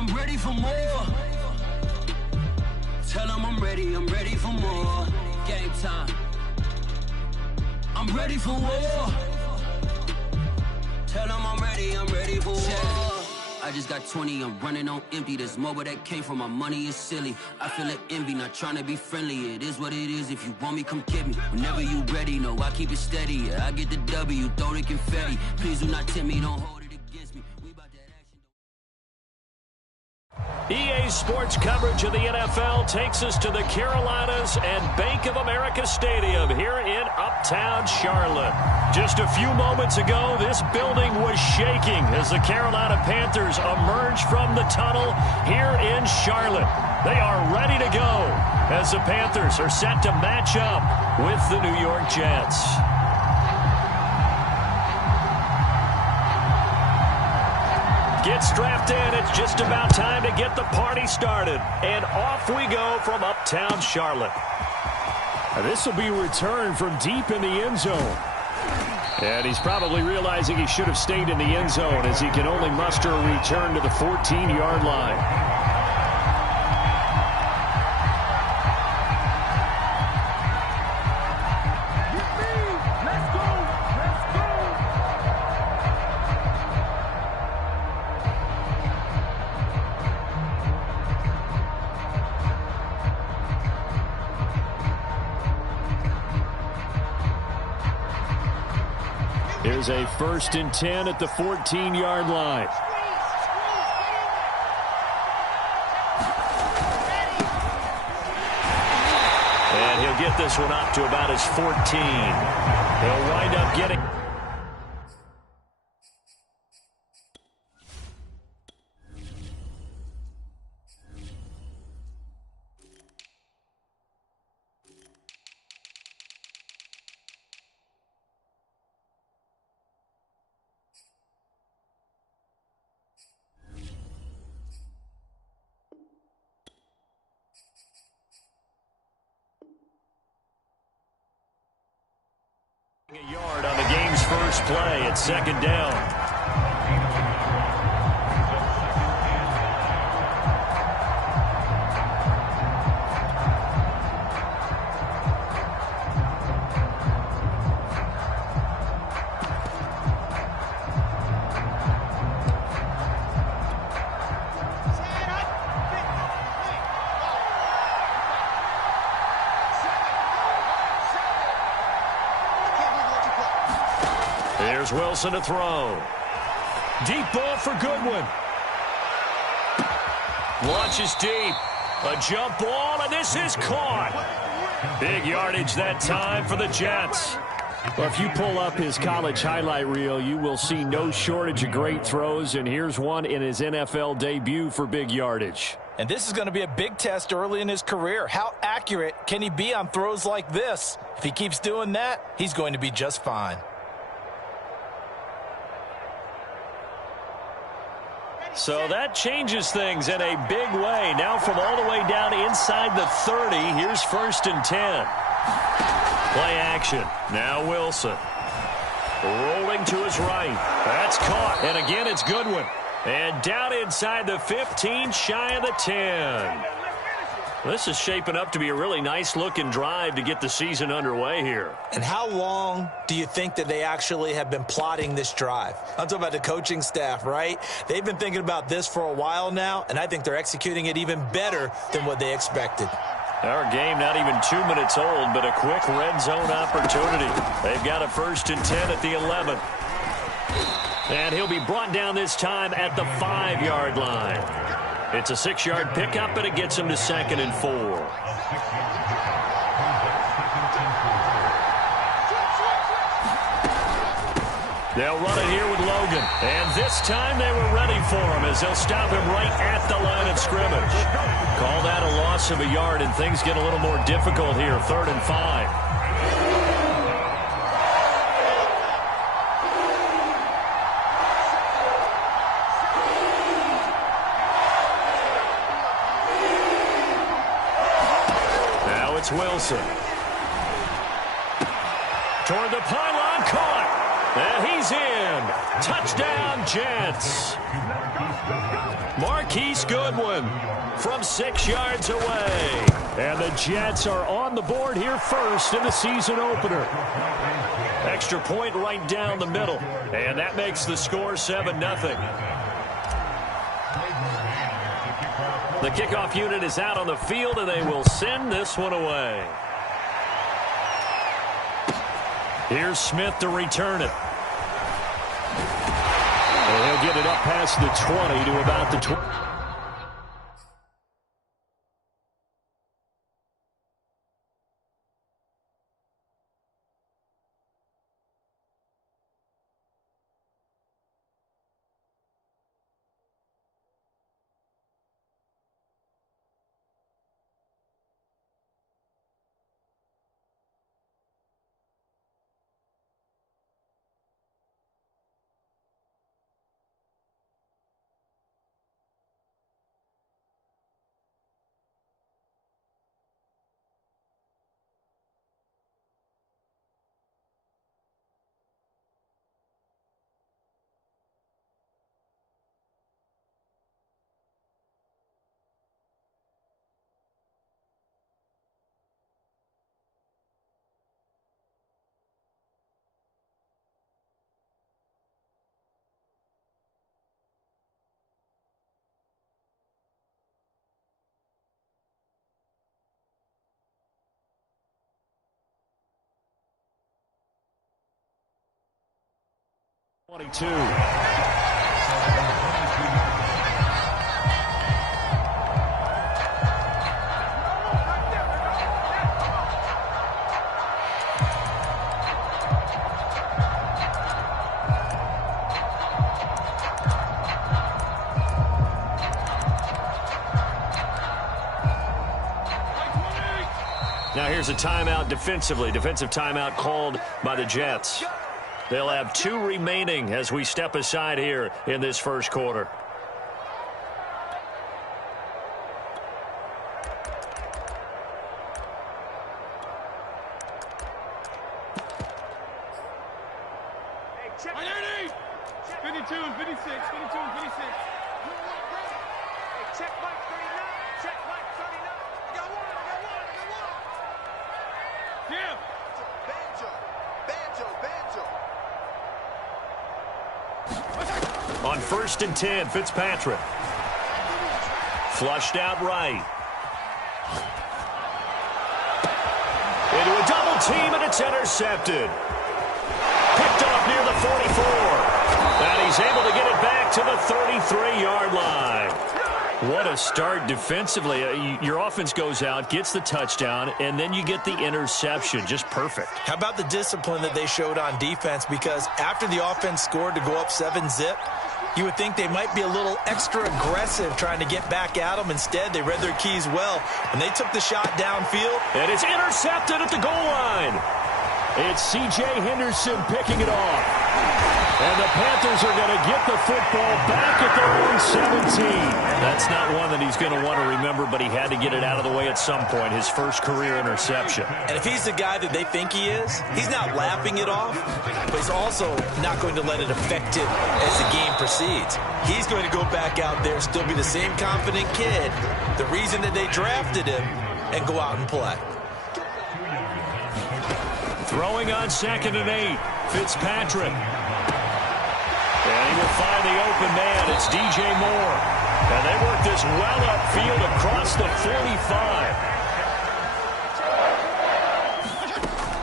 I'm ready for more. Tell them I'm ready for more. Game time. I'm ready for war. Tell them I'm ready for war. I just got 20, I'm running on empty. This mobile that came from my money is silly. I feel like envy, not trying to be friendly. It is what it is, if you want me, come get me. Whenever you ready, no, I keep it steady. Yeah, I get the W, throw the confetti. Please do not tempt me, don't hold it against me. We about that action. EA Sports coverage of the NFL takes us to the Carolinas and Bank of America Stadium here in Uptown Charlotte. Just a few moments ago, this building was shaking as the Carolina Panthers emerged from the tunnel here in Charlotte. They are ready to go as the Panthers are set to match up with the New York Jets. Get strapped in. It's just about time to get the party started. And off we go from Uptown Charlotte. This will be a return from deep in the end zone. And he's probably realizing he should have stayed in the end zone as he can only muster a return to the 14-yard line. Here's a 1st and 10 at the 14-yard line. And he'll get this one up to about his 14. He'll wind up getting... a yard on the game's first play at 2nd down. There's Wilson to throw. Deep ball for Goodwin. Launches deep. A jump ball, and this is caught. Big yardage that time for the Jets. Well, if you pull up his college highlight reel, you will see no shortage of great throws, and here's one in his NFL debut for big yardage. And this is going to be a big test early in his career. How accurate can he be on throws like this? If he keeps doing that, he's going to be just fine. So that changes things in a big way. Now from all the way down inside the 30, here's 1st and 10. Play action. Now Wilson. Rolling to his right. That's caught. And again, it's Goodwin. And down inside the 15, shy of the 10. This is shaping up to be a really nice-looking drive to get the season underway here. And how long do you think that they actually have been plotting this drive? I'm talking about the coaching staff, right? They've been thinking about this for a while now, and I think they're executing it even better than what they expected. Our game not even 2 minutes old, but a quick red zone opportunity. They've got a 1st and 10 at the 11. And he'll be brought down this time at the 5-yard line. It's a 6-yard pickup, and it gets him to 2nd and 4. They'll run it here with Logan. And this time they were ready for him as they'll stop him right at the line of scrimmage. Call that a loss of a yard, and things get a little more difficult here. 3rd and 5. Wilson. Toward the pylon, caught. And he's in. Touchdown, Jets. Marquise Goodwin from 6 yards away. And the Jets are on the board here first in the season opener. Extra point right down the middle. And that makes the score 7-0. The kickoff unit is out on the field, and they will send this one away. Here's Smith to return it. And he'll get it up past the 20 to about the 20. Now here's a timeout defensively. Defensive timeout called by the Jets. They'll have 2 remaining as we step aside here in this first quarter. Hey, check 52 and 56, 52 and 56. Hey, check Mike 39, check Mike 39. I got one. Yeah. On 1st and 10, Fitzpatrick. Flushed out right. Into a double team, and it's intercepted. Picked off near the 44. And he's able to get it back to the 33-yard line. What a start defensively. Your offense goes out, gets the touchdown, and then you get the interception. Just perfect. How about the discipline that they showed on defense? Because after the offense scored to go up 7-zip, you would think they might be a little extra aggressive trying to get back at them. Instead, they read their keys well, and they took the shot downfield. And it's intercepted at the goal line. It's C.J. Henderson picking it off. And the Panthers are going to get the football back at their own 17. That's not one that he's going to want to remember, but he had to get it out of the way at some point, his first career interception. And if he's the guy that they think he is, he's not laughing it off, but he's also not going to let it affect him as the game proceeds. He's going to go back out there, still be the same confident kid, the reason that they drafted him, and go out and play. Throwing on 2nd and 8, Fitzpatrick. And he will find the open man. It's DJ Moore. And they work this well upfield across the 45.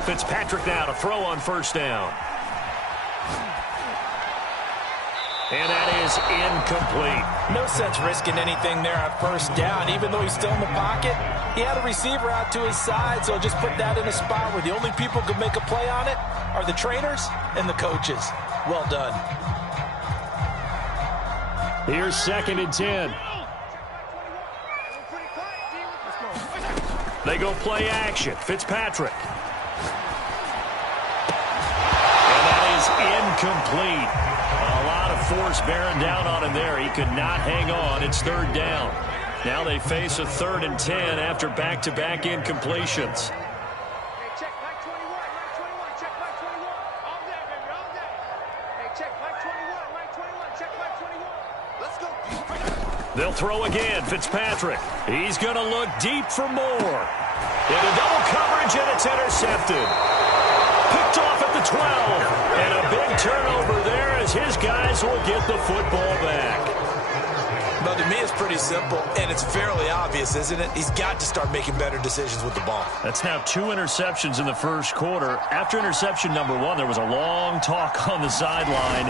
Fitzpatrick now to throw on 1st down. And that is incomplete. No sense risking anything there on 1st down. Even though he's still in the pocket, he had a receiver out to his side, so just put that in a spot where the only people who can make a play on it are the trainers and the coaches. Well done. Here's 2nd and 10. They go play action. Fitzpatrick. And that is incomplete. A lot of force bearing down on him there. He could not hang on. It's 3rd down. Now they face a 3rd and 10 after back-to-back incompletions. Hey, check Mike 21, Mike 21, check Mike 21. All day, baby, all day. Hey, check Mike 21. They'll throw again. Fitzpatrick. He's going to look deep for more. Into double coverage, and it's intercepted. Picked off at the 12. And a big turnover there as his guys will get the football back. But to me, it's pretty simple, and it's fairly obvious, isn't it? He's got to start making better decisions with the ball. That's now 2 interceptions in the first quarter. After interception number 1, there was a long talk on the sideline,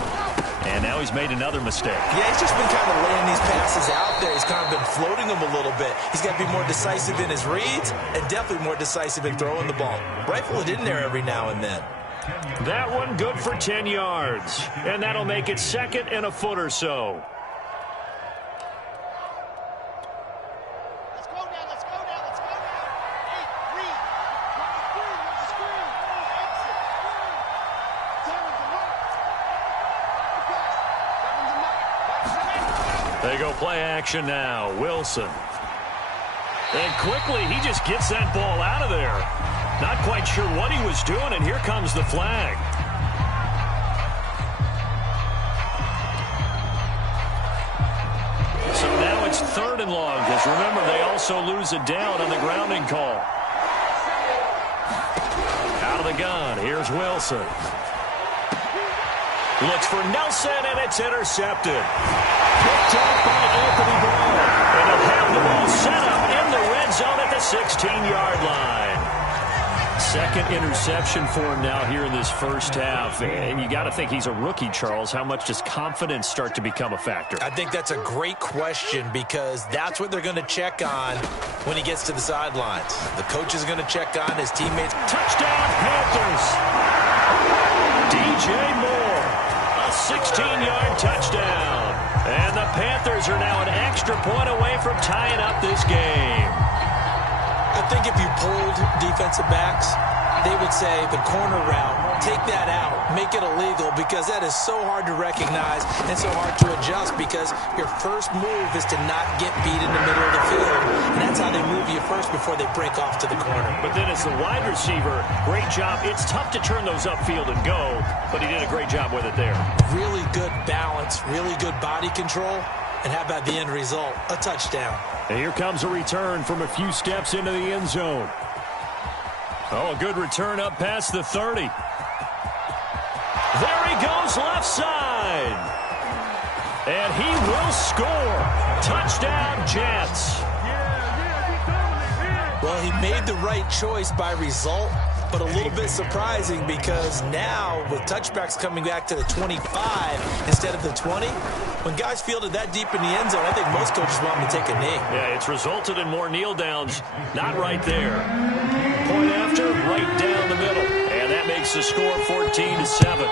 and now he's made another mistake. Yeah, he's just been kind of laying these passes out there. He's kind of been floating them a little bit. He's got to be more decisive in his reads and definitely more decisive in throwing the ball. Rifle it in there every now and then. That one good for 10 yards, and that'll make it 2nd and a foot or so. They go play action now. Wilson. And quickly, he just gets that ball out of there. Not quite sure what he was doing, and here comes the flag. So now it's 3rd and long, because remember, they also lose a down on the grounding call. Out of the gun, here's Wilson. Looks for Nelson, and it's intercepted. Picked up by Anthony Brown. And he'll have the ball set up in the red zone at the 16-yard line. 2nd interception for him now here in this first half. And you got to think he's a rookie, Charles. How much does confidence start to become a factor? I think that's a great question because that's what they're going to check on when he gets to the sidelines. The coach is going to check on his teammates. Touchdown, Panthers. DJ Moore, a 16-yard touchdown. And the Panthers are now an extra point away from tying up this game. I think if you polled defensive backs, they would say the corner route, take that out, make it illegal, because that is so hard to recognize and so hard to adjust because your first move is to not get beat in the middle of the field. And that's how they move you first before they break off to the corner. But then as the wide receiver, great job. It's tough to turn those upfield and go, but he did a great job with it there. Really good balance, really good body control. And how about the end result? A touchdown. And here comes a return from a few steps into the end zone. Oh, a good return up past the 30. There he goes left side. And he will score. Touchdown, Jets. Well, he made the right choice by result, but a little bit surprising because now with touchbacks coming back to the 25 instead of the 20, when guys fielded that deep in the end zone, I think most coaches want them to take a knee. Yeah, it's resulted in more kneel downs. Not right there. Point after, right down the middle. And that makes the score 14-7.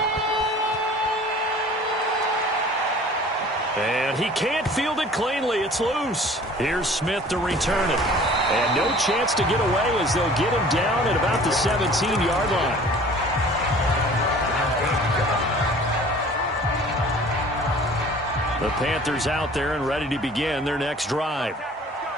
And he can't field it cleanly. It's loose. Here's Smith to return it. And no chance to get away as they'll get him down at about the 17-yard line. The Panthers out there and ready to begin their next drive.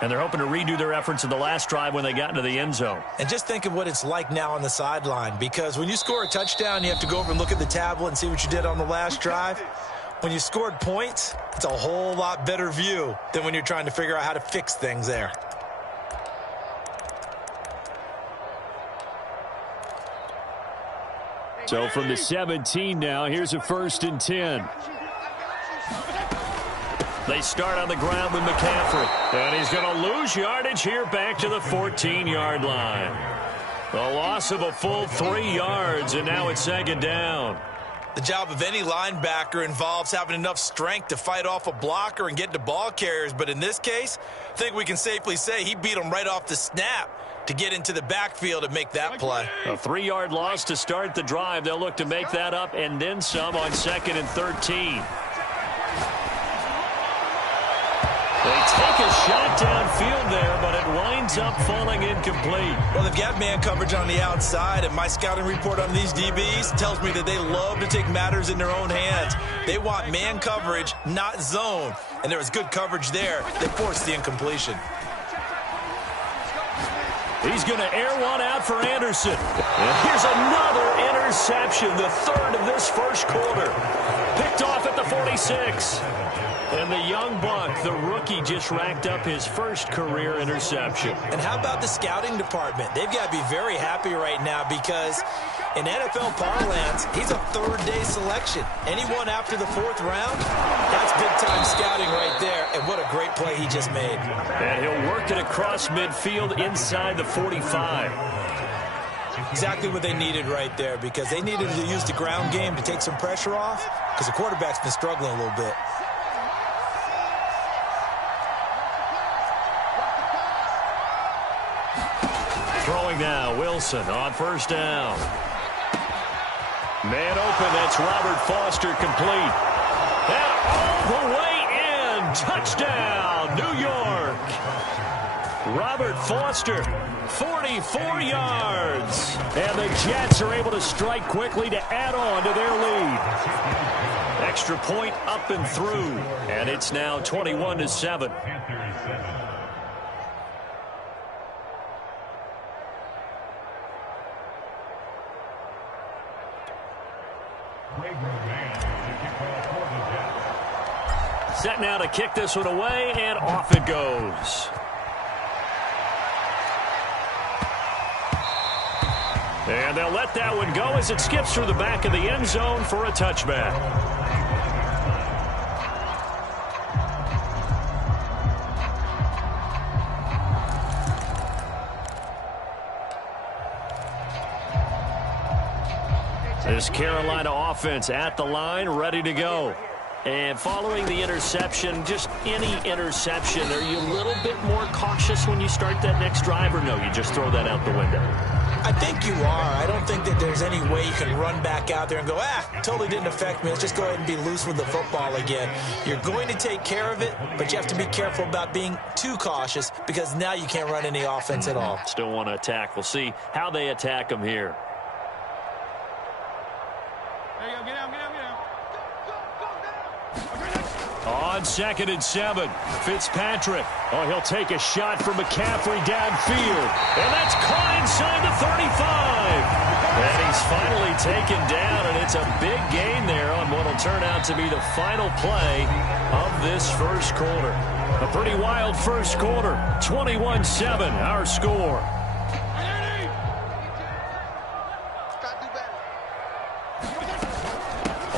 And they're hoping to redo their efforts in the last drive when they got into the end zone. And just think of what it's like now on the sideline, because when you score a touchdown, you have to go over and look at the tablet and see what you did on the last drive. When you scored points, it's a whole lot better view than when you're trying to figure out how to fix things there. So from the 17 now, here's a 1st and 10. They start on the ground with McCaffrey. And he's going to lose yardage here back to the 14-yard line. The loss of a full 3 yards, and now it's 2nd down. The job of any linebacker involves having enough strength to fight off a blocker and get to ball carriers. But in this case, I think we can safely say he beat him right off the snap to get into the backfield and make that play. A 3-yard loss to start the drive. They'll look to make that up and then some on 2nd and 13. They take a shot downfield there, but it winds up falling incomplete. Well, they've got man coverage on the outside, and my scouting report on these DBs tells me that they love to take matters in their own hands. They want man coverage, not zone. And there was good coverage there. They forced the incompletion. He's going to air one out for Anderson. And here's another interception, the 3rd of this first quarter. Picked off at the 46. And the young buck, the rookie, just racked up his first career interception. And how about the scouting department? They've got to be very happy right now because in NFL parlance, he's a third-day selection. Anyone after the fourth round, that's big-time scouting right there. And what a great play he just made. And he'll work it across midfield inside the 45. Exactly what they needed right there because they needed to use the ground game to take some pressure off because the quarterback's been struggling a little bit. Throwing now, Wilson on first down. Man open, that's Robert Foster complete. And all the way in, touchdown, New York. Robert Foster, 44 yards. And the Jets are able to strike quickly to add on to their lead. Extra point up and through, and it's now 21-7. Set now to kick this one away, and off it goes. And they'll let that one go as it skips through the back of the end zone for a touchback. This Carolina offense at the line, ready to go. And following the interception, just any interception, are you a little bit more cautious when you start that next drive, or no, you just throw that out the window? I think you are. I don't think that there's any way you can run back out there and go, totally didn't affect me. Let's just go ahead and be loose with the football again. You're going to take care of it, but you have to be careful about being too cautious because now you can't run any offense at all. Still want to attack. We'll see how they attack them here. There you go. Get out, get out, get out. On 2nd and 7, Fitzpatrick. Oh, he'll take a shot from McCaffrey downfield. And that's caught inside the 35. And he's finally taken down, and it's a big gain there on what will turn out to be the final play of this first quarter. A pretty wild first quarter. 21-7, our score.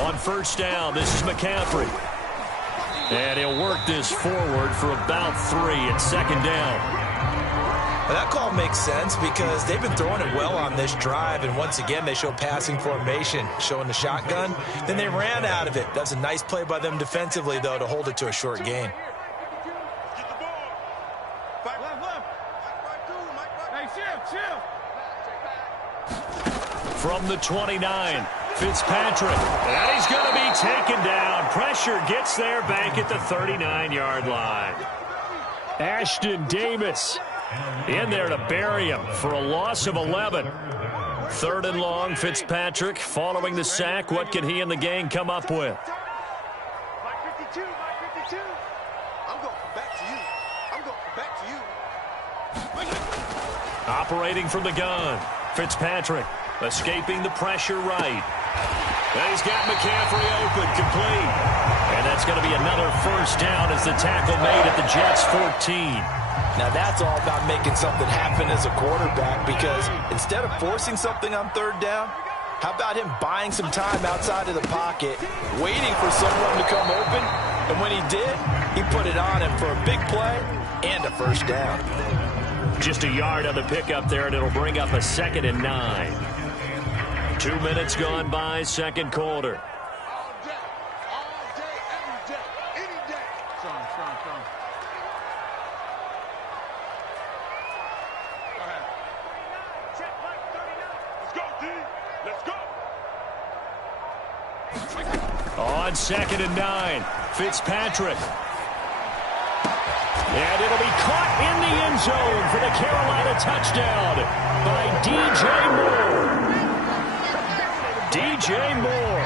On first down, this is McCaffrey. And he'll work this forward for about 3 at second down. Well, that call makes sense because they've been throwing it well on this drive, and once again they show passing formation, showing the shotgun. Then they ran out of it. That's a nice play by them defensively, though, to hold it to a short gain. From the 29, Fitzpatrick. And he's going to be taken down. Pressure gets there back at the 39-yard line. Ashton Davis in there to bury him for a loss of 11. 3rd and long, Fitzpatrick following the sack. What can he and the gang come up with? Mike 52, Mike 52. I'm going back to you. I'm going back to you. Operating from the gun, Fitzpatrick escaping the pressure right. And he's got McCaffrey open, complete. And that's going to be another first down as the tackle made at the Jets' 14. Now that's all about making something happen as a quarterback because instead of forcing something on 3rd down, how about him buying some time outside of the pocket, waiting for someone to come open, and when he did, he put it on him for a big play and a first down. Just a yard on the pickup there, and it'll bring up a 2nd and 9. 2 minutes gone by, second quarter. All day, every day, any day. Strong. Go ahead. Check, Mike 39. Let's go, D. Let's go. On 2nd and 9, Fitzpatrick. And it'll be caught in the end zone for the Carolina touchdown by DJ Moore. DJ Moore,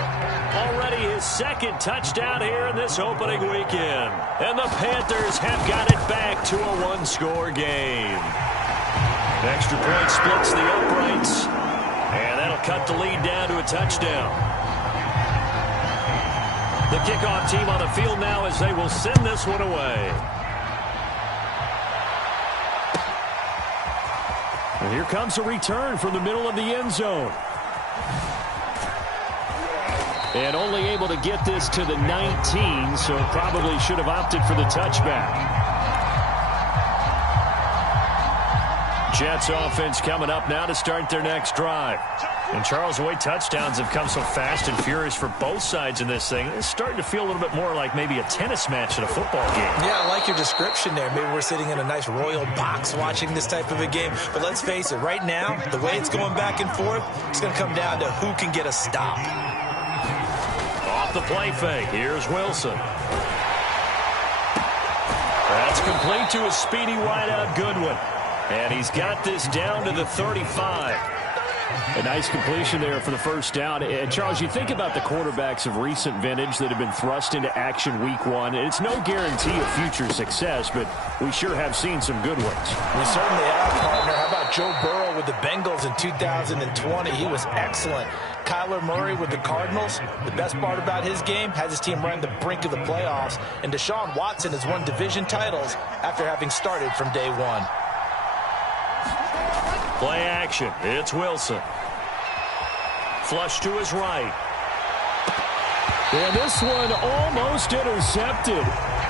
already his 2nd touchdown here in this opening weekend. And the Panthers have got it back to a 1-score game. Extra point splits the uprights. And that'll cut the lead down to a touchdown. The kickoff team on the field now as they will send this one away. And here comes a return from the middle of the end zone. And only able to get this to the 19, so probably should have opted for the touchback. Jets offense coming up now to start their next drive. And Charles, the way touchdowns have come so fast and furious for both sides in this thing, it's starting to feel a little bit more like maybe a tennis match at a football game. Yeah, I like your description there. Maybe we're sitting in a nice royal box watching this type of a game. But let's face it, right now, the way it's going back and forth, it's going to come down to who can get a stop. Off the play fake, here's Wilson. That's complete to a speedy wideout Goodwin. And he's got this down to the 35. A nice completion there for the first down. And, Charles, you think about the quarterbacks of recent vintage that have been thrust into action week one. It's no guarantee of future success, but we sure have seen some good ones. We certainly have, partner. How about Joe Burrow with the Bengals in 2020? He was excellent. Kyler Murray with the Cardinals. The best part about his game has his team right on the brink of the playoffs. And Deshaun Watson has won division titles after having started from day one. Play action. It's Wilson. Flush to his right. And this one almost intercepted.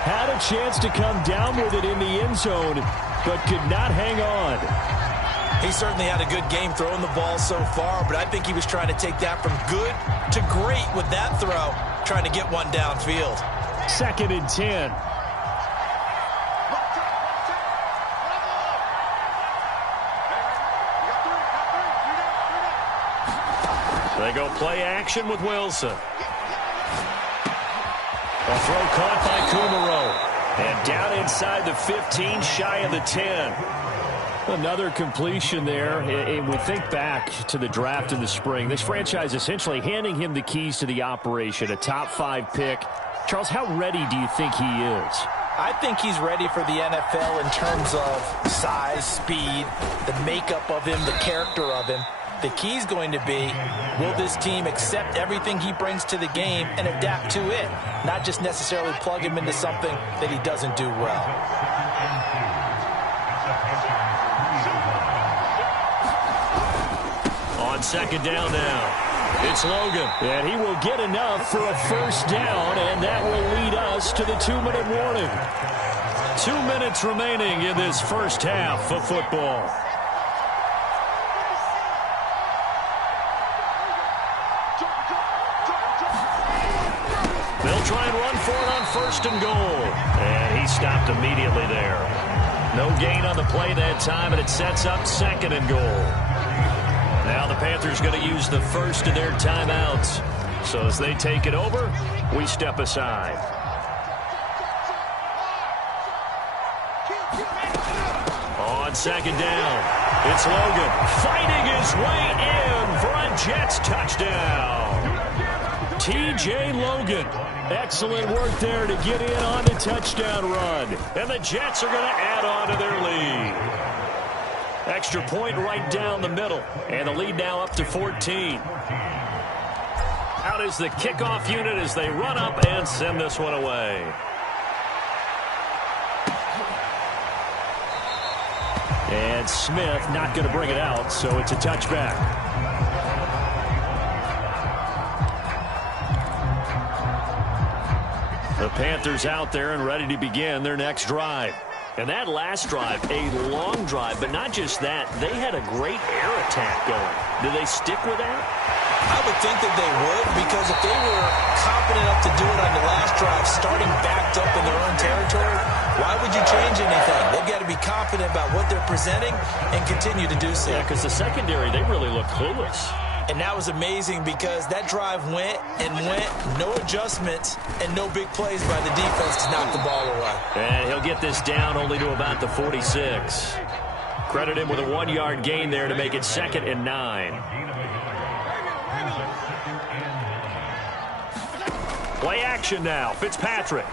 Had a chance to come down with it in the end zone, but could not hang on. He certainly had a good game throwing the ball so far, but I think he was trying to take that from good to great with that throw, trying to get one downfield. 2nd and 10. They go play action with Wilson. A throw caught by Kumaro. And down inside the 15, shy of the 10. Another completion there. And we think back to the draft in the spring. This franchise essentially handing him the keys to the operation, a top 5 pick. Charles, how ready do you think he is? I think he's ready for the NFL in terms of size, speed, the makeup of him, the character of him. The key is going to be, will this team accept everything he brings to the game and adapt to it, not just necessarily plug him into something that he doesn't do well. On 2nd down now, it's Logan. And he will get enough for a first down, and that will lead us to the 2-minute warning. 2 minutes remaining in this first half of football. They'll try and run for it on 1st and goal. And he stopped immediately there. No gain on the play that time, and it sets up 2nd and goal. Now the Panthers going to use the first of their timeouts. So as they take it over, we step aside. On 2nd down, it's Logan fighting his way in for a Jets touchdown. T.J. Logan. Excellent work there to get in on the touchdown run. And the Jets are going to add on to their lead. Extra point right down the middle. And the lead now up to 14. Out is the kickoff unit as they run up and send this one away. And Smith not going to bring it out, so it's a touchback. The Panthers out there and ready to begin their next drive. And that last drive, a long drive, but not just that. They had a great air attack going. Do they stick with that? I would think that they would, because if they were confident enough to do it on the last drive, starting backed up in their own territory, why would you change anything? They've got to be confident about what they're presenting and continue to do so. Yeah, because the secondary, they really look clueless. And that was amazing because that drive went and went, no adjustments, and no big plays by the defense to knock the ball away. And he'll get this down only to about the 46. Credit him with a 1-yard gain there to make it 2nd and 9. Play action now. Fitzpatrick.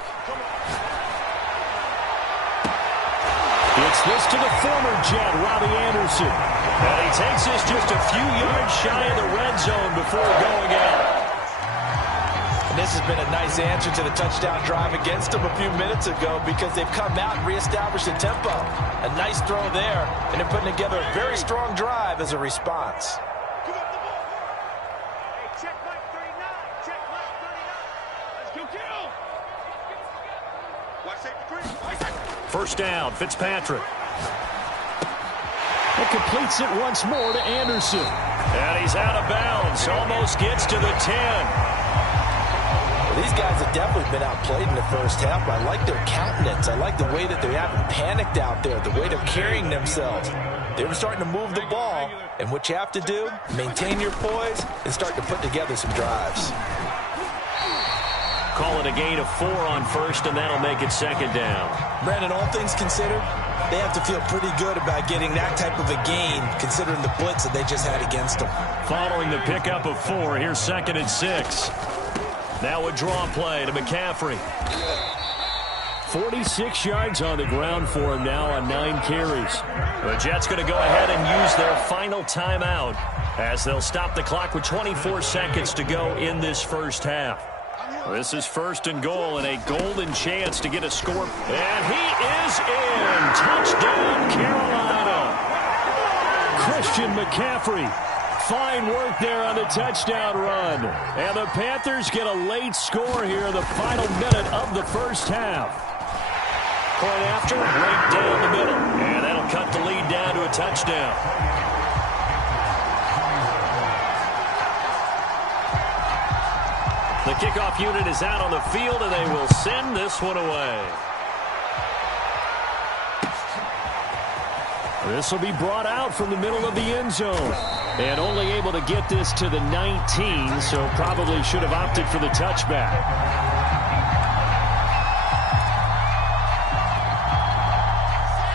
It's this to the former Jet, Robbie Anderson. And he takes this just a few yards shy of the red zone before going out. And this has been a nice answer to the touchdown drive against them a few minutes ago because they've come out and reestablished the tempo. A nice throw there, and they're putting together a very strong drive as a response. Give up the ball. Hey, check Mike 39. Check Mike 39. Let's go kill. Watch safety green. First down, Fitzpatrick. It completes it once more to Anderson. And he's out of bounds. Almost gets to the 10. Well, these guys have definitely been outplayed in the first half, but I like their countenance. I like the way that they haven't panicked out there, the way they're carrying themselves. They were starting to move the ball, and what you have to do, maintain your poise and start to put together some drives. Call it a gain of 4 on first, and that'll make it second down. Brandon, all things considered, they have to feel pretty good about getting that type of a gain, considering the blitz that they just had against them. Following the pickup of 4, here's 2nd and 6. Now a draw play to McCaffrey. 46 yards on the ground for him now on 9 carries. The Jets going to go ahead and use their final timeout as they'll stop the clock with 24 seconds to go in this first half. This is 1st and goal and a golden chance to get a score. And he is in. Touchdown, Carolina. Christian McCaffrey. Fine work there on the touchdown run. And the Panthers get a late score here in the final minute of the first half. Point after, right down the middle. And that'll cut the lead down to a touchdown. The kickoff unit is out on the field, and they will send this one away. This will be brought out from the middle of the end zone. And only able to get this to the 19, so probably should have opted for the touchback.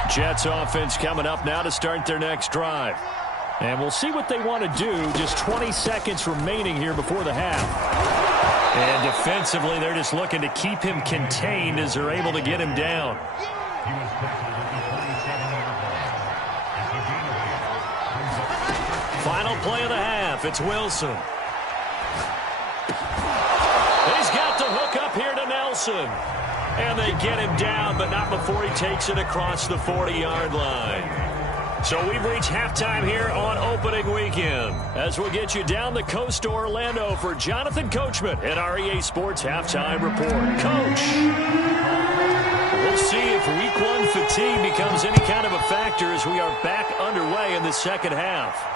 Jets offense coming up now to start their next drive. And we'll see what they want to do. Just 20 seconds remaining here before the half. And defensively, they're just looking to keep him contained as they're able to get him down. Final play of the half. It's Wilson. He's got the hook up here to Nelson. And they get him down, but not before he takes it across the 40-yard line. So we've reached halftime here on opening weekend as we'll get you down the coast to Orlando for Jonathan Coachman at our EA Sports Halftime Report. Coach, we'll see if Week 1 fatigue becomes any kind of a factor as we are back underway in the second half.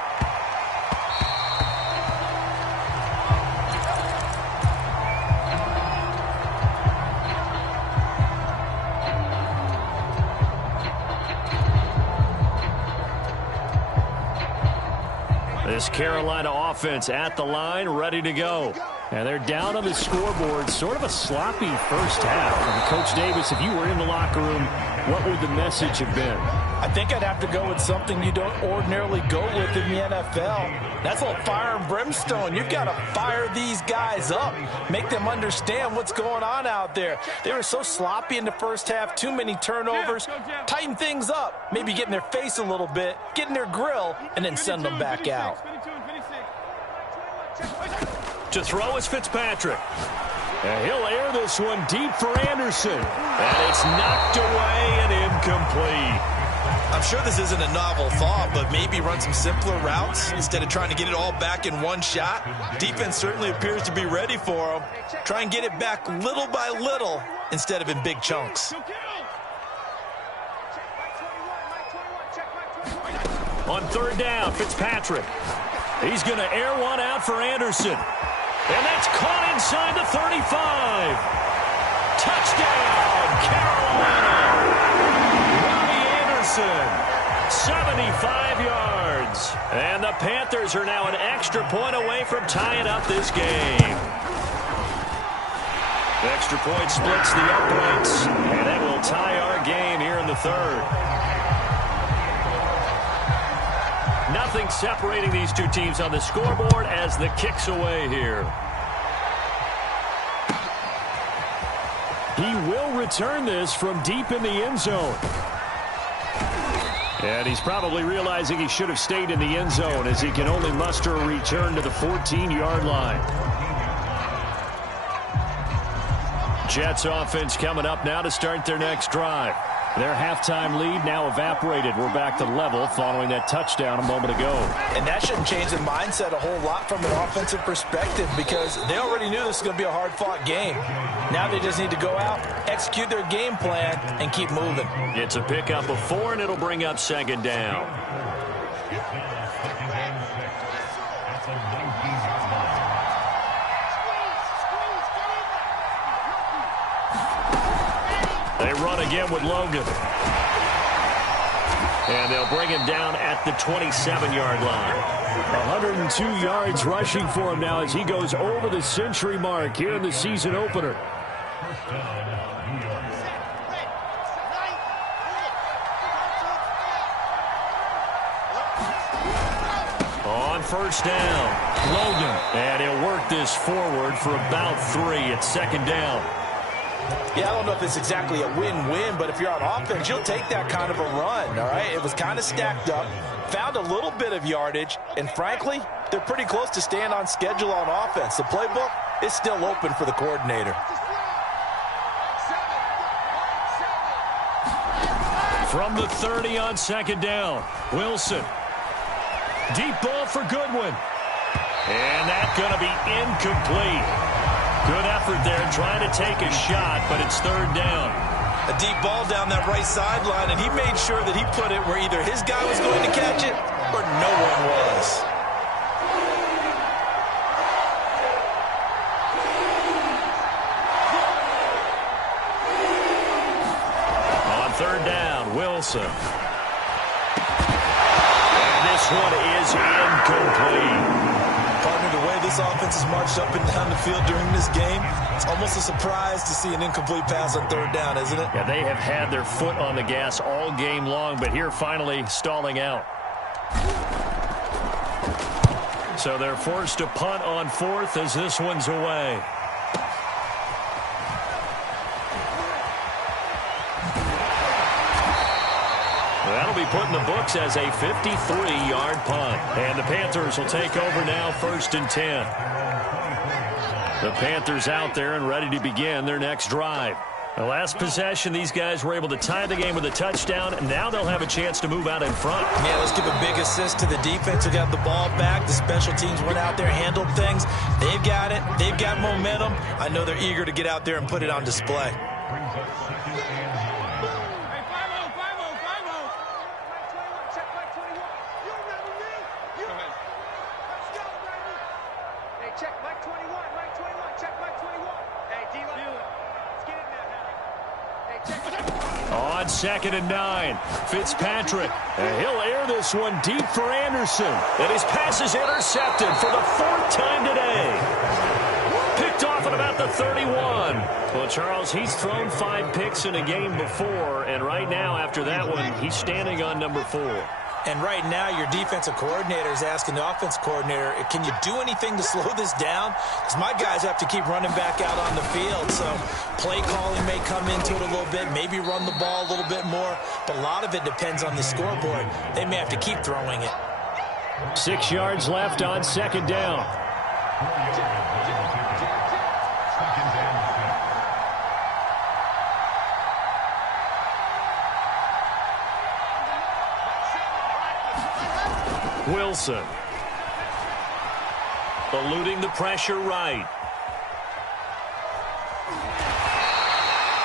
This Carolina offense at the line, ready to go. And they're down on the scoreboard. Sort of a sloppy first half. And Coach Davis, if you were in the locker room, what would the message have been? I think I'd have to go with something you don't ordinarily go with in the NFL. That's a little fire and brimstone. You've got to fire these guys up. Make them understand what's going on out there. They were so sloppy in the first half. Too many turnovers. Tighten things up. Maybe get in their face a little bit. Get in their grill. And then send them back out. To throw is Fitzpatrick. And he'll air this one deep for Anderson. And it's knocked away and incomplete. I'm sure this isn't a novel thought, but maybe run some simpler routes instead of trying to get it all back in one shot. Defense certainly appears to be ready for them. Try and get it back little by little instead of in big chunks. On 3rd down, Fitzpatrick. He's going to air one out for Anderson. And that's caught inside the 35. Touchdown, Carolina. Robbie Anderson, 75 yards. And the Panthers are now an extra point away from tying up this game. The extra point splits the uprights, and that will tie our game here in the 3rd. Nothing separating these two teams on the scoreboard as the kick's away here. He will return this from deep in the end zone. And he's probably realizing he should have stayed in the end zone as he can only muster a return to the 14-yard line. Jets offense coming up now to start their next drive. Their halftime lead now evaporated. We're back to level following that touchdown a moment ago. And that shouldn't change the mindset a whole lot from an offensive perspective because they already knew this was going to be a hard-fought game. Now they just need to go out, execute their game plan, and keep moving. It's a pickup of 4, and it'll bring up second down. They run again with Logan. And they'll bring him down at the 27-yard line. 102 yards rushing for him now as he goes over the century mark here in the season opener. On first down, Logan. And he'll work this forward for about 3 at second down. Yeah, I don't know if it's exactly a win-win, but if you're on offense, you'll take that kind of a run, all right? It was kind of stacked up, found a little bit of yardage, and frankly, they're pretty close to staying on schedule on offense. The playbook is still open for the coordinator. From the 30 on second down, Wilson. Deep ball for Goodwin. And that's going to be incomplete. Good effort there, trying to take a shot, but it's third down. A deep ball down that right sideline, and he made sure that he put it where either his guy was going to catch it or no one was. On third down, Wilson. And this one is incomplete. Partner, the way this offense has marched up and down the field during this game, it's almost a surprise to see an incomplete pass on third down, isn't it? Yeah, they have had their foot on the gas all game long, but here finally stalling out. So they're forced to punt on fourth as this one's away. That'll be put in the books as a 53-yard punt. And the Panthers will take over now, 1st and 10. The Panthers out there and ready to begin their next drive. The last possession, these guys were able to tie the game with a touchdown, and now they'll have a chance to move out in front. Yeah, let's give a big assist to the defense who got the ball back. The special teams went out there, handled things. They've got it. They've got momentum. I know they're eager to get out there and put it on display. On 2nd and 9, Fitzpatrick. And he'll air this one deep for Anderson. And his pass is intercepted for the 4th time today. Picked off at about the 31. Well, Charles, he's thrown 5 picks in a game before, and right now, after that one, he's standing on number 4. And right now, your defensive coordinator is asking the offense coordinator, can you do anything to slow this down? Because my guys have to keep running back out on the field. So play calling may come into it a little bit, maybe run the ball a little bit more. But a lot of it depends on the scoreboard. They may have to keep throwing it. 6 yards left on 2nd down. Wilson. Eluding the pressure right.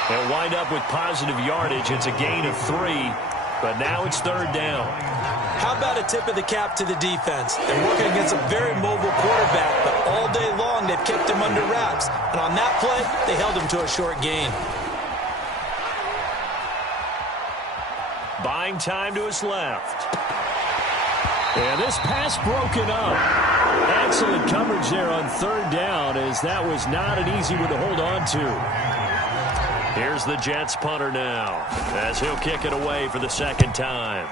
They'll wind up with positive yardage. It's a gain of 3, but now it's third down. How about a tip of the cap to the defense? They're working against a very mobile quarterback, but all day long they've kept him under wraps. And on that play, they held him to a short gain. Buying time to his left. And this pass broken up. Excellent coverage there on third down, as that was not an easy one to hold on to. Here's the Jets punter now, as he'll kick it away for the 2nd time.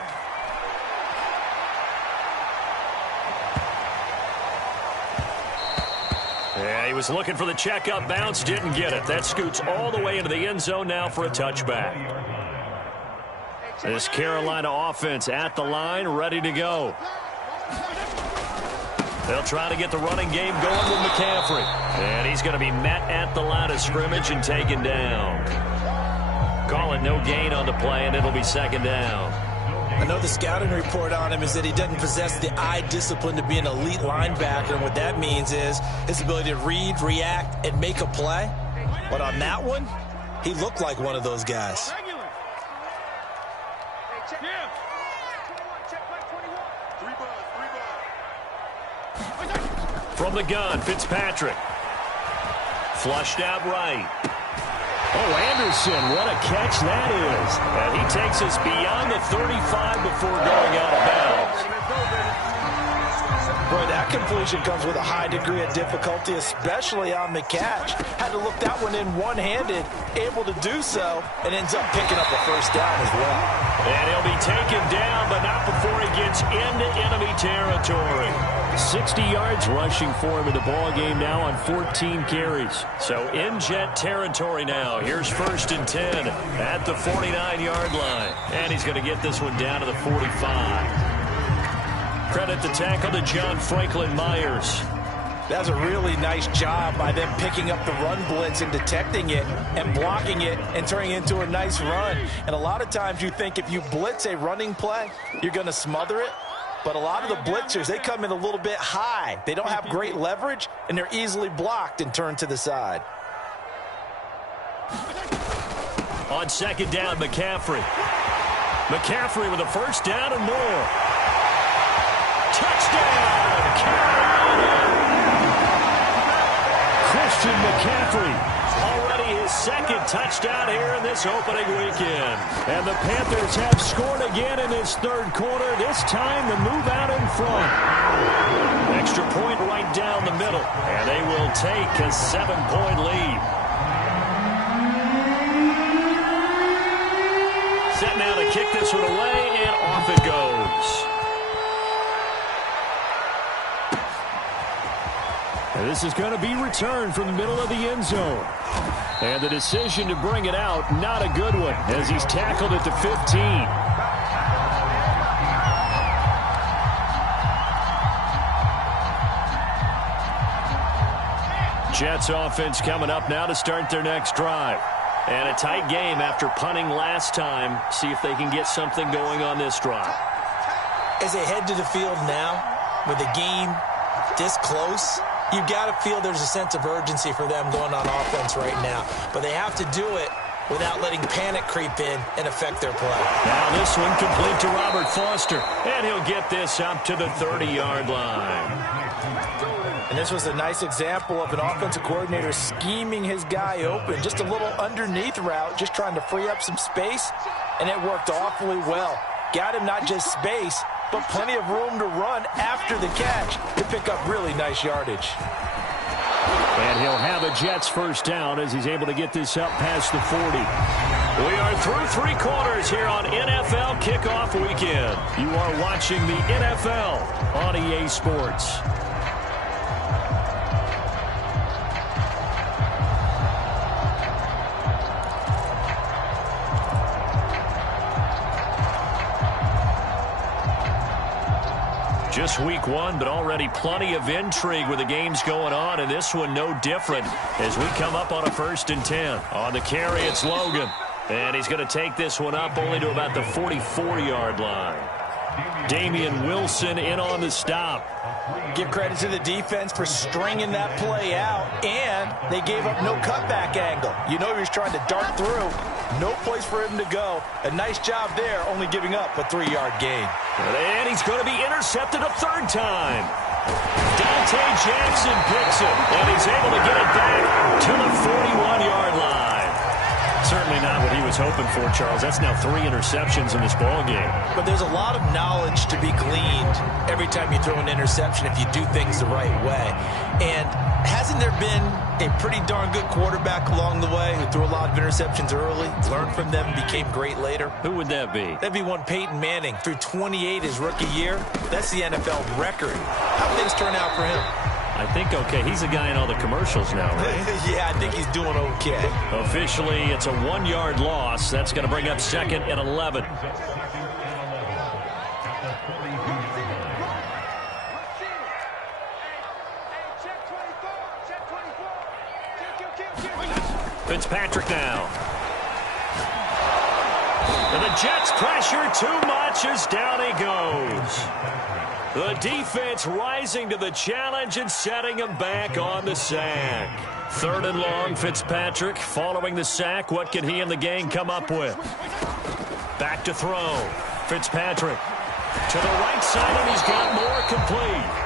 Yeah, he was looking for the checkup bounce, didn't get it. That scoots all the way into the end zone now for a touchback. This Carolina offense at the line, ready to go. They'll try to get the running game going with McCaffrey. And he's going to be met at the line of scrimmage and taken down. Call it no gain on the play, and it'll be second down. I know the scouting report on him is that he doesn't possess the eye discipline to be an elite linebacker. And what that means is his ability to read, react, and make a play. But on that one, he looked like one of those guys. From the gun, Fitzpatrick. Flushed out right. Oh, Anderson, what a catch that is. And he takes us beyond the 35 before going out of bounds. Boy, that completion comes with a high degree of difficulty, especially on the catch. Had to look that one in one-handed, able to do so, and ends up picking up a first down as well. And he'll be taken down, but not before he gets into enemy territory. 60 yards rushing for him in the ball game now on 14 carries. So in jet territory now. Here's 1st and 10 at the 49-yard line. And he's going to get this one down to the 45. Credit the tackle to John Franklin Myers. That's a really nice job by them picking up the run blitz and detecting it and blocking it and turning it into a nice run. And a lot of times you think if you blitz a running play, you're going to smother it. But a lot of the blitzers, they come in a little bit high. They don't have great leverage, and they're easily blocked and turned to the side. On second down, McCaffrey. McCaffrey with a first down and more. Touchdown, Carolina! Christian McCaffrey. Already his second touchdown here in this opening weekend. And the Panthers have scored again in this third quarter. This time the move out in front. Extra point right down the middle. And they will take a 7-point lead. Set now to kick this one away, and off it goes. And this is going to be returned from the middle of the end zone. And the decision to bring it out, not a good one, as he's tackled at the 15. Jets offense coming up now to start their next drive. And a tight game after punting last time. See if they can get something going on this drive. As they head to the field now, with the game this close, you've got to feel there's a sense of urgency for them going on offense right now. But they have to do it without letting panic creep in and affect their play. Now this one complete to Robert Foster. And he'll get this up to the 30-yard line. And this was a nice example of an offensive coordinator scheming his guy open. Just a little underneath route, just trying to free up some space. And it worked awfully well. Got him not just space, but plenty of room to run after the catch to pick up really nice yardage. And he'll have a Jets first down as he's able to get this up past the 40. We are through 3 quarters here on NFL Kickoff Weekend. You are watching the NFL on EA Sports. Just week 1, but already plenty of intrigue with the games going on, and this one no different as we come up on a 1st and 10. On the carry, it's Logan, and he's going to take this one up only to about the 44-yard line. Damian Wilson in on the stop. Give credit to the defense for stringing that play out, and they gave up no cutback angle. You know he was trying to dart through. No place for him to go. A nice job there, only giving up a 3-yard gain. And he's going to be intercepted a 3rd time. Dante Jackson picks it, and he's able to get it back to the 41-yard line. Certainly not what he was hoping for, Charles. That's now 3 interceptions in this ball game. But there's a lot of knowledge to be gleaned every time you throw an interception if you do things the right way. And hasn't there been a pretty darn good quarterback along the way who threw a lot of interceptions early, learned from them, and became great later? Who would that be? That'd be one Peyton Manning. Threw 28 his rookie year. That's the NFL record. How things turn out for him? I think okay. He's the guy in all the commercials now, right? Yeah, I think he's doing okay. Officially, it's a 1-yard loss. That's going to bring up 2nd and 11. Fitzpatrick now. And the Jets pressure too much as down he goes. The defense rising to the challenge and setting him back on the sack. 3rd and long, Fitzpatrick following the sack. What can he and the gang come up with? Back to throw. Fitzpatrick to the right side, and he's got more complete.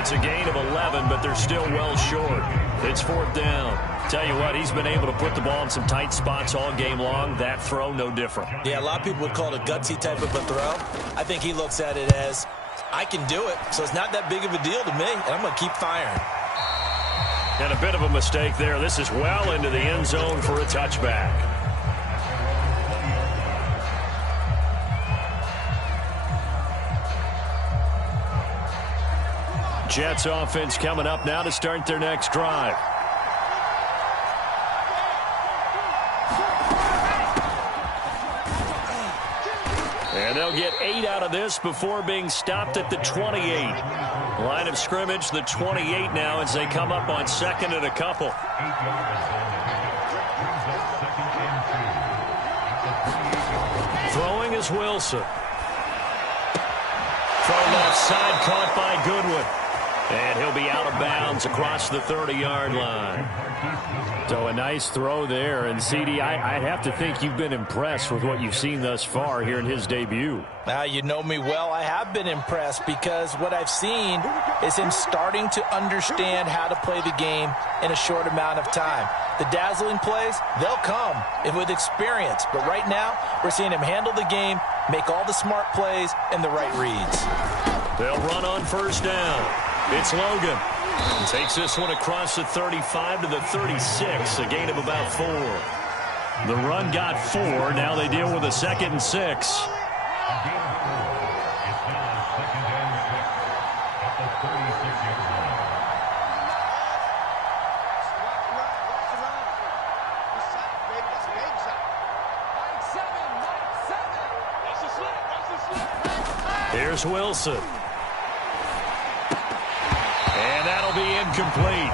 It's a gain of 11, but they're still well short. It's 4th down. Tell you what, he's been able to put the ball in some tight spots all game long. That throw, no different. Yeah, a lot of people would call it a gutsy type of a throw. I think he looks at it as, I can do it, so it's not that big of a deal to me, and I'm going to keep firing. And a bit of a mistake there. This is well into the end zone for a touchback. Jets offense coming up now to start their next drive. And they'll get 8 out of this before being stopped at the 28. Line of scrimmage, the 28 now as they come up on 2nd and a couple. Throwing is Wilson. Throw left side, caught by Goodwin. And he'll be out of bounds across the 30-yard line. So a nice throw there. And, CD, I'd have to think you've been impressed with what you've seen thus far here in his debut. Now, you know me well. I have been impressed because what I've seen is him starting to understand how to play the game in a short amount of time. The dazzling plays, they'll come with experience. But right now, we're seeing him handle the game, make all the smart plays, and the right reads. They'll run on 1st down. It's Logan. He takes this one across the 35 to the 36, a gain of about 4. The run got 4. Now they deal with a 2nd and 6. Here's Wilson. And that'll be incomplete.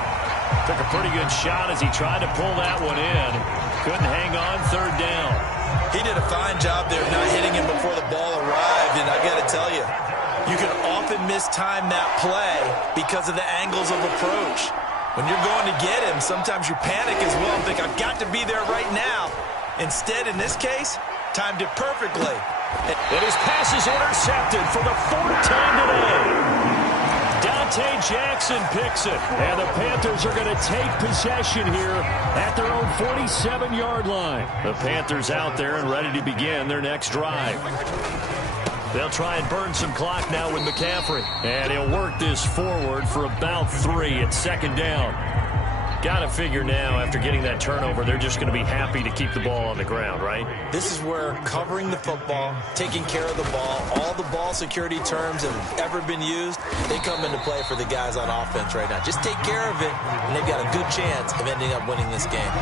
Took a pretty good shot as he tried to pull that one in. Couldn't hang on. 3rd down. He did a fine job there not hitting him before the ball arrived. And I got to tell you, you can often mistime that play because of the angles of approach. When you're going to get him, sometimes you panic as well and think, I've got to be there right now. Instead, in this case, timed it perfectly. And his pass is intercepted for the 4th time today. Dante Jackson picks it. And the Panthers are going to take possession here at their own 47-yard line. The Panthers out there and ready to begin their next drive. They'll try and burn some clock now with McCaffrey. And he'll work this forward for about 3 at 2nd down. Got to figure now, after getting that turnover, they're just going to be happy to keep the ball on the ground, right? This is where covering the football, taking care of the ball, all the ball security terms that have ever been used, they come into play for the guys on offense right now. Just take care of it, and they've got a good chance of ending up winning this game.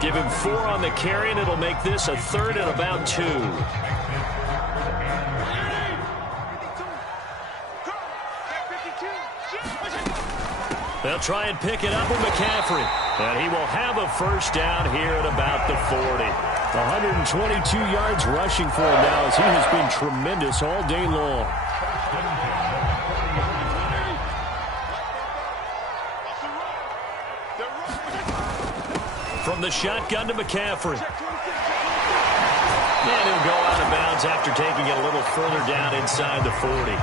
Give him 4 on the carry, and it'll make this a 3rd and about 2. They'll try and pick it up with McCaffrey. And he will have a 1st down here at about the 40. 122 yards rushing for him now as he has been tremendous all day long. From the shotgun to McCaffrey. And he'll go out of bounds after taking it a little further down inside the 40.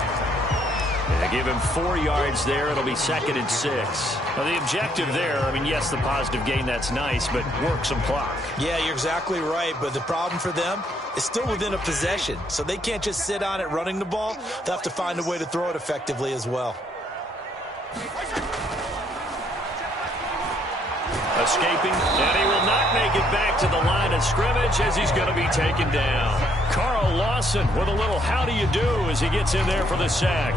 And give him 4 yards there. It'll be 2nd and 6. Now, the objective there, I mean, yes, the positive gain, that's nice, but work some clock. Yeah, you're exactly right, but the problem for them is still within a possession, so they can't just sit on it running the ball. They'll have to find a way to throw it effectively as well. Escaping, and he will not make it back to the line of scrimmage as he's going to be taken down. Carl Lawson with a little how do you do as he gets in there for the sack.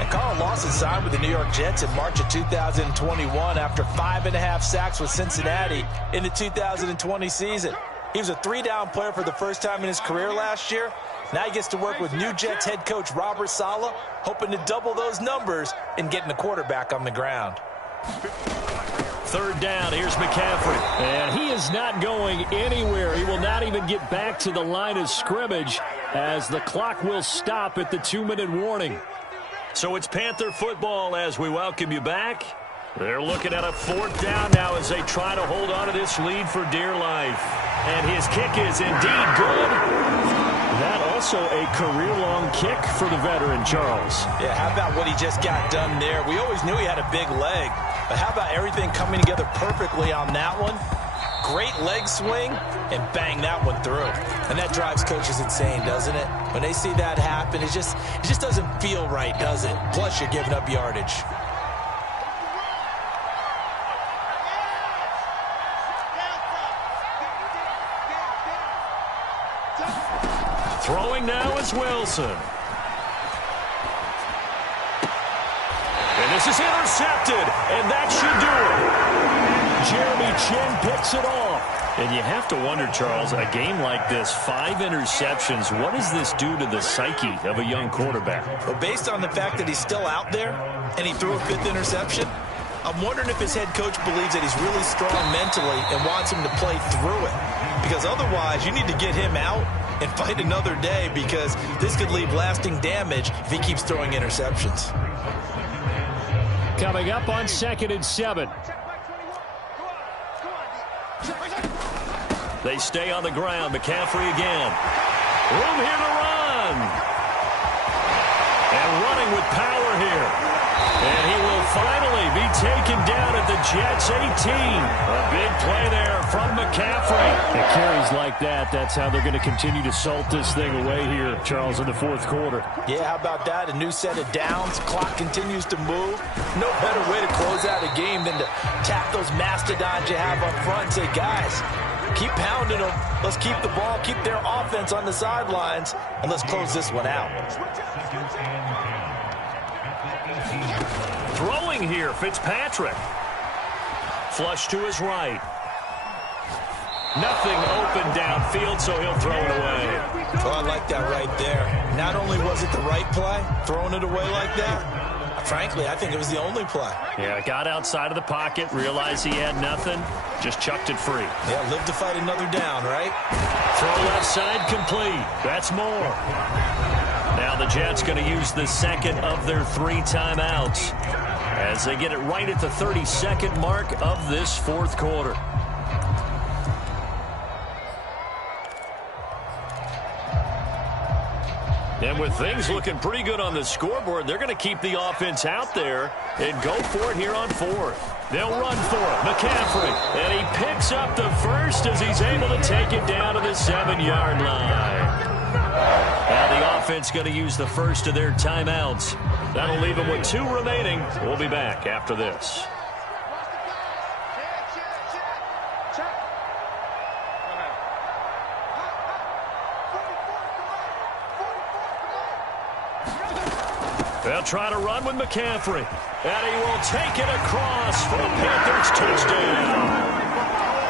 And Carl Lawson signed with the New York Jets in March of 2021 after 5.5 sacks with Cincinnati in the 2020 season. He was a 3-down player for the first time in his career last year. Now he gets to work with new Jets head coach Robert Saleh, hoping to double those numbers and getting the quarterback on the ground. Third down, here's McCaffrey. And he is not going anywhere. He will not even get back to the line of scrimmage as the clock will stop at the 2-minute warning. So it's Panther football as we welcome you back. They're looking at a fourth down now as they try to hold on to this lead for dear life. And his kick is indeed good. That also a career-long kick for the veteran, Charles. Yeah, how about what he just got done there? We always knew he had a big leg, but how about everything coming together perfectly on that one? Great leg swing, and bang, that one through. And that drives coaches insane, doesn't it? When they see that happen, it just doesn't feel right, does it? Plus, you're giving up yardage. Throwing now is Wilson. And this is intercepted, and that should do it. Jeremy Chin picks it off. And you have to wonder, Charles, a game like this, 5 interceptions, what does this do to the psyche of a young quarterback? Well, based on the fact that he's still out there and he threw a 5th interception, I'm wondering if his head coach believes that he's really strong mentally and wants him to play through it. Because otherwise, you need to get him out and fight another day, because this could leave lasting damage if he keeps throwing interceptions. Coming up on 2nd and 7. They stay on the ground. McCaffrey again. Room here to run. And running with power here. And he will finally be taken down at the Jets' 18. A big play there from McCaffrey. It carries like that. That's how they're going to continue to salt this thing away here, Charles, in the 4th quarter. Yeah, how about that? A new set of downs. Clock continues to move. No better way to close out a game than to tap those mastodons you have up front and say, guys, keep pounding them. Let's keep the ball, keep their offense on the sidelines, and let's close this one out. Throwing here, Fitzpatrick. Flush to his right. Nothing open downfield, so he'll throw it away. Oh, I like that right there. Not only was it the right play, throwing it away like that, frankly, I think it was the only play. Yeah, got outside of the pocket, realized he had nothing, just chucked it free. Yeah, live to fight another down, right? Throw left side complete. That's more. Now the Jets going to use the 2nd of their 3 timeouts as they get it right at the 32nd mark of this 4th quarter. And with things looking pretty good on the scoreboard, they're going to keep the offense out there and go for it here on 4th. They'll run for it. McCaffrey. And he picks up the first as he's able to take it down to the 7-yard line. Now the offense going to use the first of their timeouts. That'll leave them with 2 remaining. We'll be back after this. They'll try to run with McCaffrey. And he will take it across for a Panthers touchdown.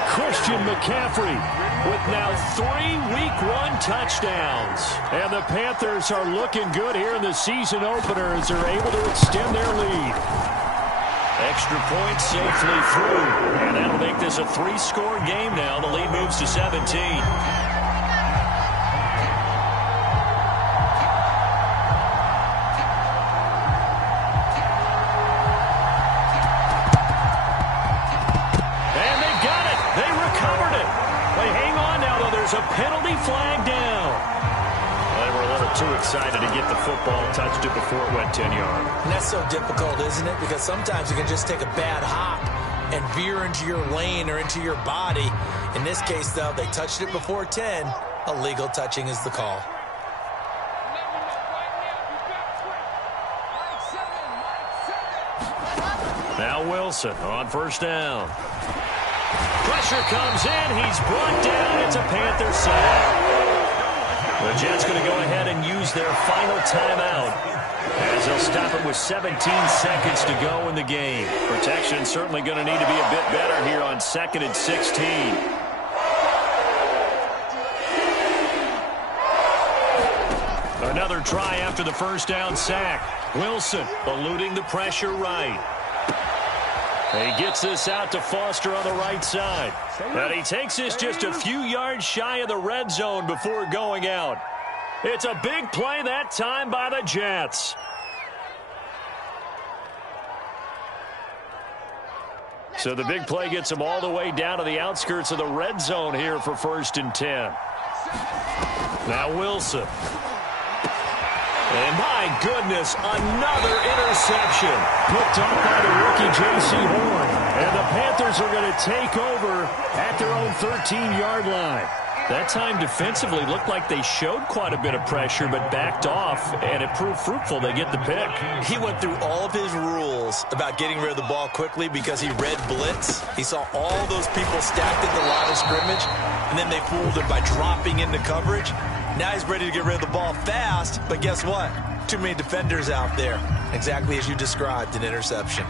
Christian McCaffrey with now 3 Week 1 touchdowns. And the Panthers are looking good here in the season opener as they're able to extend their lead. Extra point safely through. And that'll make this a 3-score game now. The lead moves to 17. A penalty flag down. Well, they were a little too excited to get the football, touched it before it went 10 yards. And that's so difficult, isn't it? Because sometimes you can just take a bad hop and veer into your lane or into your body. In this case, though, they touched it before 10. Illegal touching is the call. Now Wilson on 1st down. Pressure comes in. He's brought down. It's a Panther sack. The Jets going to go ahead and use their final timeout as they'll stop it with 17 seconds to go in the game. Protection certainly going to need to be a bit better here on 2nd and 16. Another try after the 1st down sack. Wilson eluding the pressure right. He gets this out to Foster on the right side. And he takes this just a few yards shy of the red zone before going out. It's a big play that time by the Jets. So the big play gets them all the way down to the outskirts of the red zone here for 1st and 10. Now Wilson. And my goodness, another interception. Picked off by the rookie J.C. Horn. And the Panthers are going to take over at their own 13-yard line. That time defensively looked like they showed quite a bit of pressure but backed off, and it proved fruitful. They get the pick. He went through all of his rules about getting rid of the ball quickly because he read blitz. He saw all those people stacked at the line of scrimmage, and then they fooled him by dropping into coverage. Now he's ready to get rid of the ball fast, but guess what? Too many defenders out there. Exactly as you described, an interception.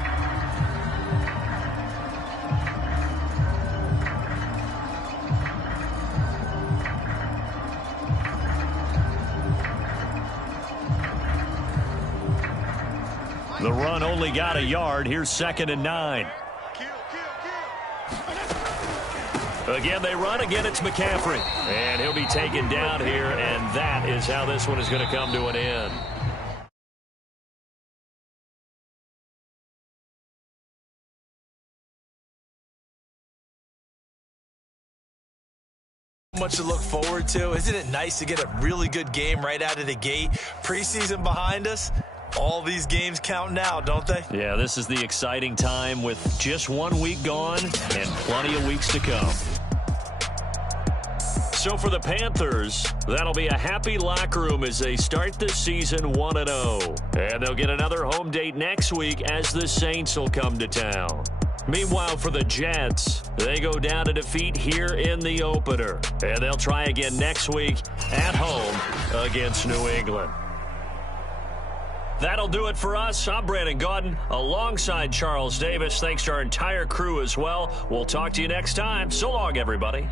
The run only got a yard. Here's 2nd and 9. Again, they run. Again, it's McCaffrey. And he'll be taken down here, and that is how this one is going to come to an end. Much to look forward to. Isn't it nice to get a really good game right out of the gate? Preseason behind us. All these games count now, don't they? Yeah, this is the exciting time with just 1 week gone and plenty of weeks to come. So for the Panthers, that'll be a happy locker room as they start the season 1-0. And they'll get another home date next week as the Saints will come to town. Meanwhile, for the Jets, they go down to defeat here in the opener. And they'll try again next week at home against New England. That'll do it for us. I'm Brandon Gaudin alongside Charles Davis. Thanks to our entire crew as well. We'll talk to you next time. So long, everybody.